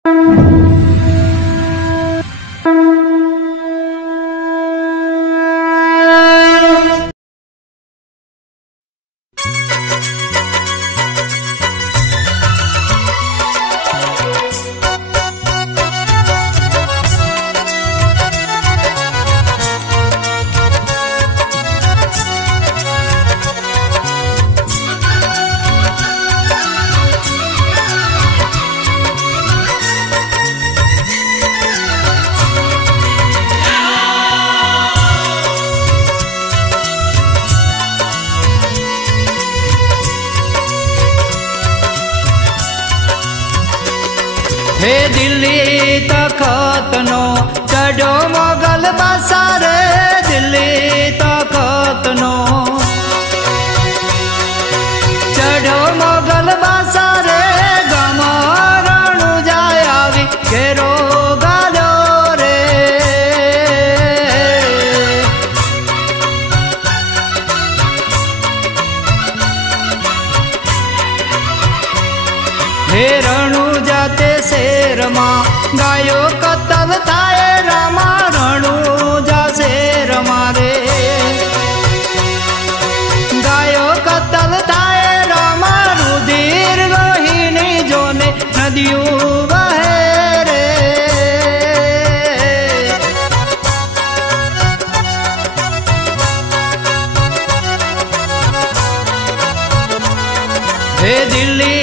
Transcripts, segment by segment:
हे दिल्ली तखत नो चढ़ो मोगल बादशाह रे, दिल्ली तखत नो चढ़ो मोगल बादशाह रे, गमरणु जाय आवी घेरो गालो रे। हे रणु जाते शेर मां गायो कतल थाए रामा, रणु जा शेर मारे गायो कतल थाए रामा, रुधिर रोहिणी जोने नदियों बहे रे। हे दिल्ली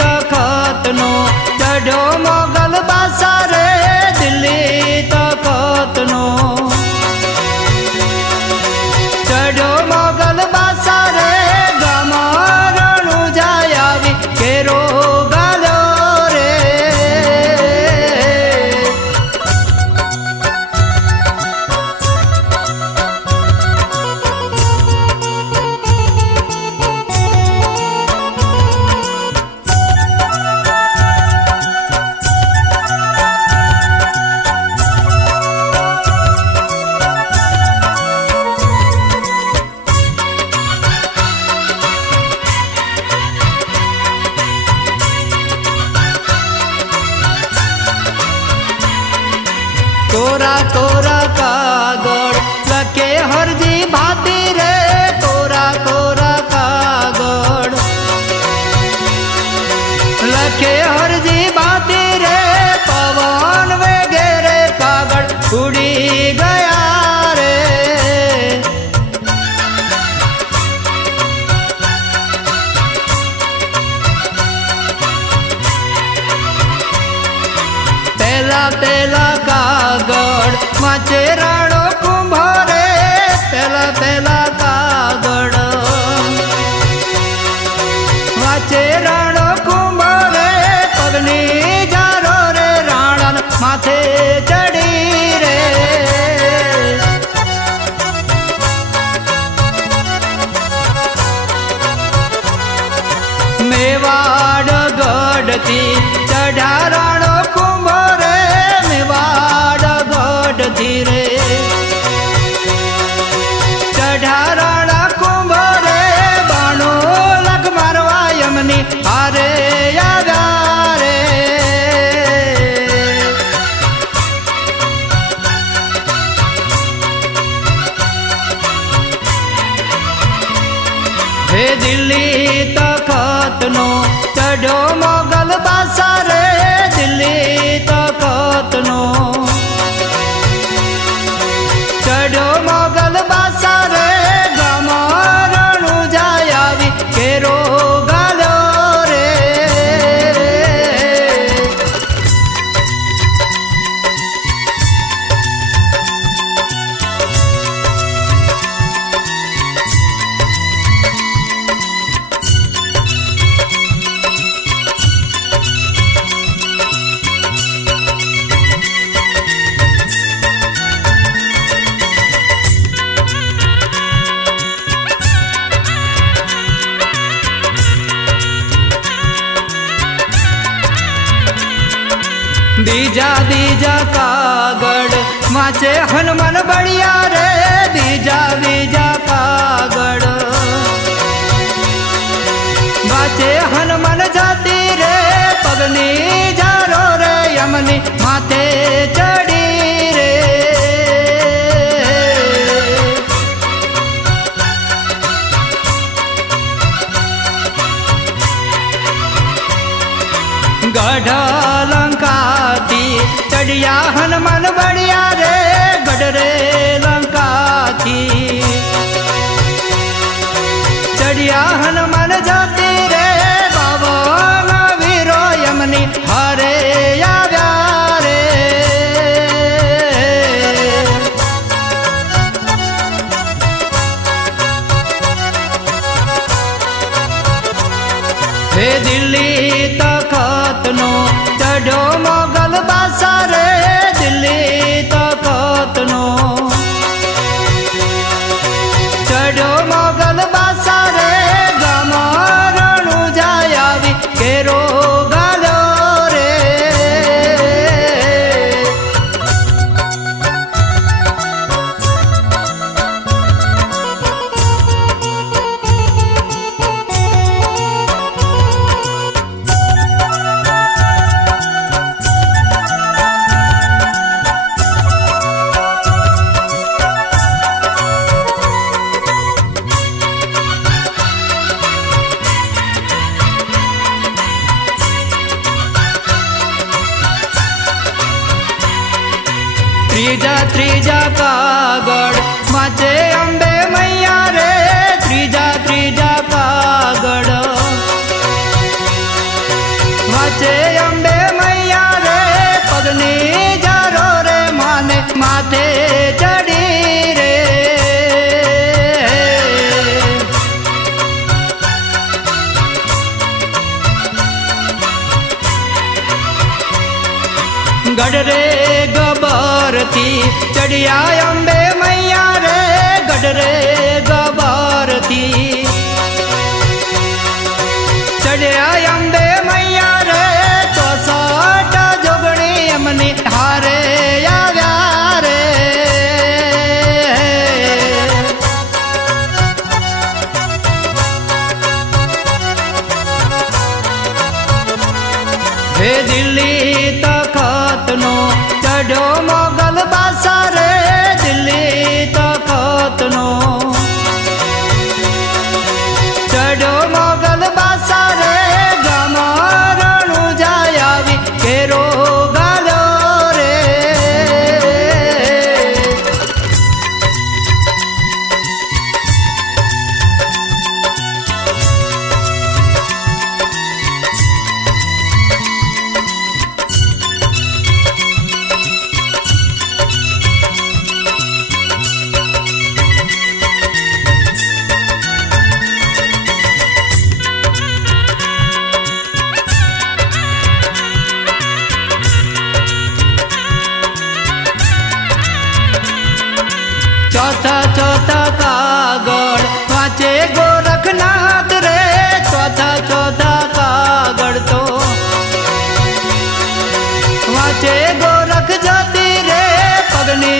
तखत नो चढ़ो मोगल बादशाह रे, दिल्ली तखत नो चढ़ो मोगल बादशाह रे, गमरणु जाय आवी घेरो गालो रे। कोरा कोरा कागड़ लखे हरजी भाती रे, कोरा कोरा कागड़ लखे हरजी भाती रे, पवन वगैरे कागड़ उड़ी गया रे। तेला तेला कागड़ माचे राणो कुंभ रे, तेला तेला कागड़ माचे राणो कुंभ रे, पगनी जारो रे राणन माथे चढ़ी रे। मेवाड़ गढ़ थी चढ़ा राणो कुंभ रे, मेवाड़ गढ़ थी रे चढ़ा राणा कुंभ रे, बाणो लग मारवा यमनी हारे यादा रे। हे दिल्ली तखत नो चढ़ो मोगल बादशाह रे, दिल्ली तखत नो चढ़ो मोगल बादशाह रे, गमरणु जाय आवी घेरो गालो रे। दीजा दीजा कागड़ माचे हनुमान बढ़िया रे, दीजा दीजा कागड़ माचे हनुमान जाती रे, पगनी जारो रे यम चढ़िया हनुमान बढ़िया रे गढ़ रे लंका थी। चढ़िया हनुमान जाती रे बावन वीरो यमनी हरे आव्या रे। हे दिल्ली तखत नो चढ़ो मोगल बादशाह रे दिल्ली तखत नो चढ़ो मोगल बादशाह रे गमरणु जायावी केरो गालो रे। त्रीजा त्रीजा कागड़ माचे अंबे मैया रे त्रीजा त्रीजा कागड़ माचे अंबे मैया रे पगनी जारो रे माने माथे चढ़ी रे। गढ़ रे गबर थी चढ़िया अंबे मैया रे गढ़ रे गबर थी। चढ़िया अंबे मैया रे 64 जोगणी अमनी हारे आव्या रे। हे दिल्ली तखत नो चढ़ो मोगल बादशाह रे दिल्ली तखत नो चढ़ो मोगल बादशाह रे गमरणु जायावी केरो गालो रे। चौथा चौथा कागड़ वाचे गोरखनाथ रे चौथा चौथा कागड़ तो वाचे गोरख जाती रे पगनी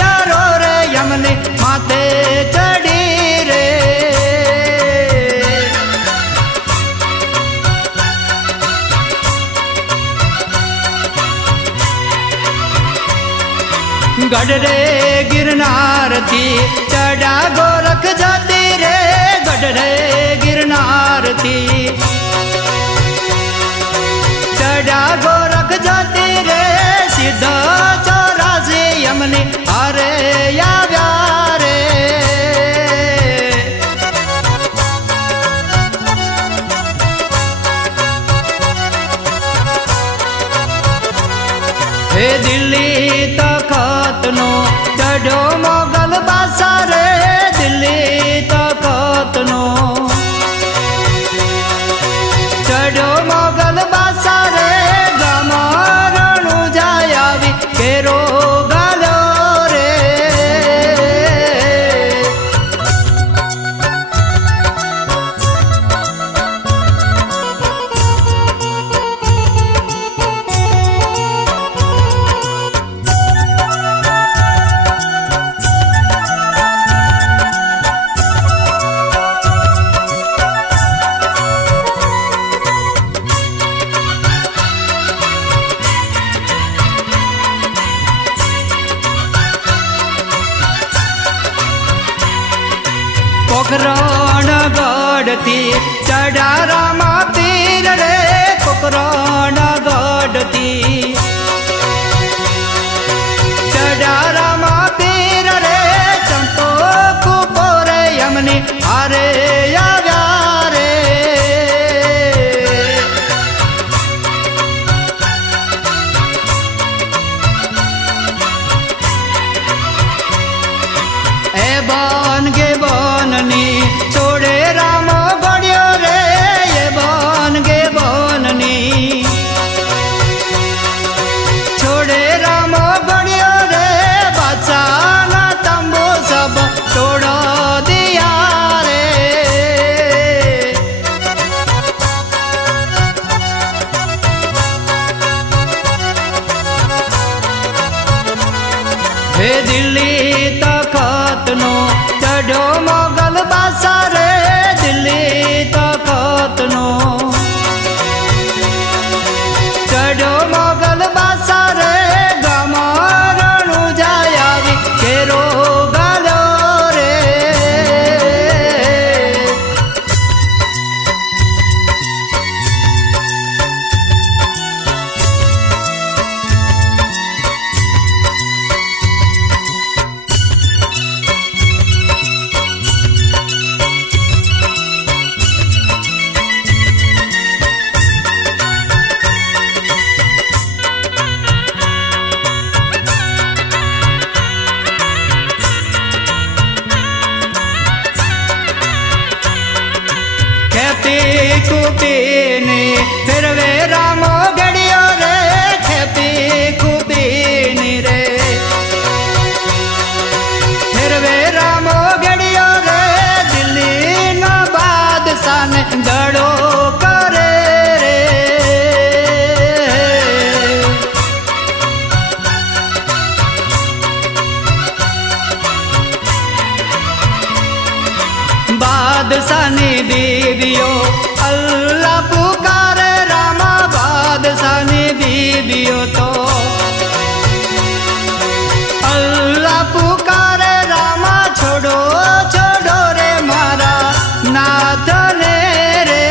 जारो रे यमनी माथे चढ़ी रे। गढ़ रे गिरनार थी चढ़ा गोरख जाती रे गढ़ रे गिरनार थी। चढ़ा गोरख जाती रे सीधा 84 यमनी हरे आव्या रे। हे दिल्ली तखत नो चढ़ो मोगल बादशाह रे दिल्ली तखत नो चढ़ो मोगल बादशाह रे गमरणु जायावी केरो गालो रे। पोखरण गढ़ती चढ़ा रामा पीर रे पोखरण गढ़ती हे दिल्ली तखत नो चढ़ो मोगल बादशाह रे दिल्ली तखत नो चढ़ो मोगल बादशाह रे गमरणु जायावी केरो गालो रे कुपीनी फिर वे रामो गड़ियो रे खेपी कुपीनी रे फिर वे रामो गड़ियो रे दिल्ली न बादशाह ने गड़ो करे रे बादशाह ने बीवियो अल्लाह पुकारे रामा बादशाह ने बीबियो तो अल्लाह पुकारे रामा छोड़ो छोड़ो रे मारा नाथ ने रे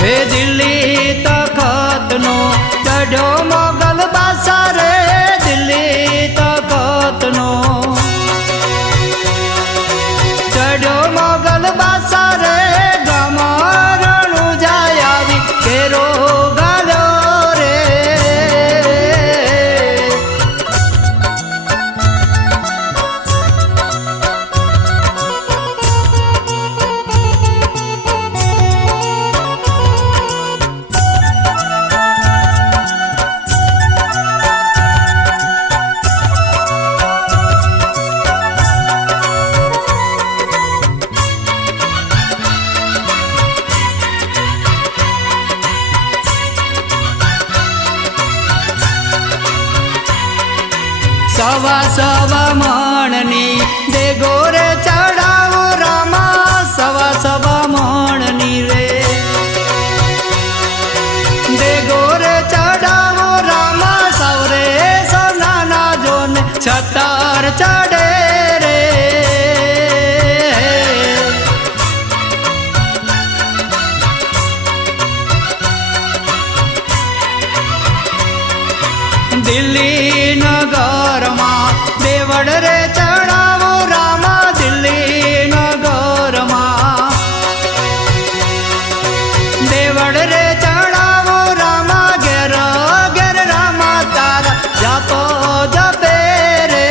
हे दिल्ली तखत नो चढ़ो मोगल बादशाह रे दिल्ली तखत नो चढ़ो मोगल बादशाह रे गमरणु जायावी केरो गालो रे सवा सवा मणनी दे गोरे चढ़ाऊ रामा सवा सवा मणनी रे दे गोरे चढ़ाऊ रामा सवरे सोनाना जोन छतर चढ़े रे दिल्ली नगर मां देवड़ रे चढ़ावो रामा दिल्ली नगर मां देवड़ रे चढ़ावो रामा घेर घेर रामा तारा जापो जपे रे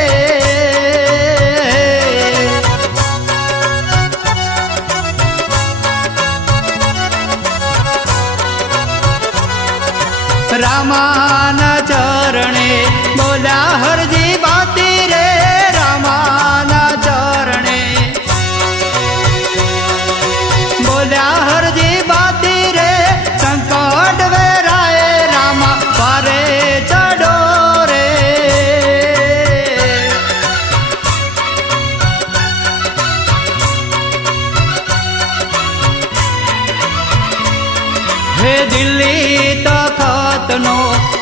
रामा न चरणे बोला हरजी बाती रे रामा न चरणे बोला हरजी बाती रे संकट वेराए रामा पारे चढ़ो रे हे दिल्ली तखत नो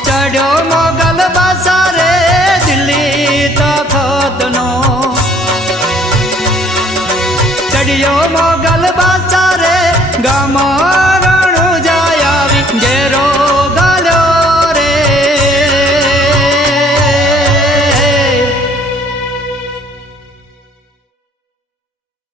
चढ़ो मोगल बादशाह रे दिल्ली तखत नो चढ़ियो मोगल बादशाह रे गमा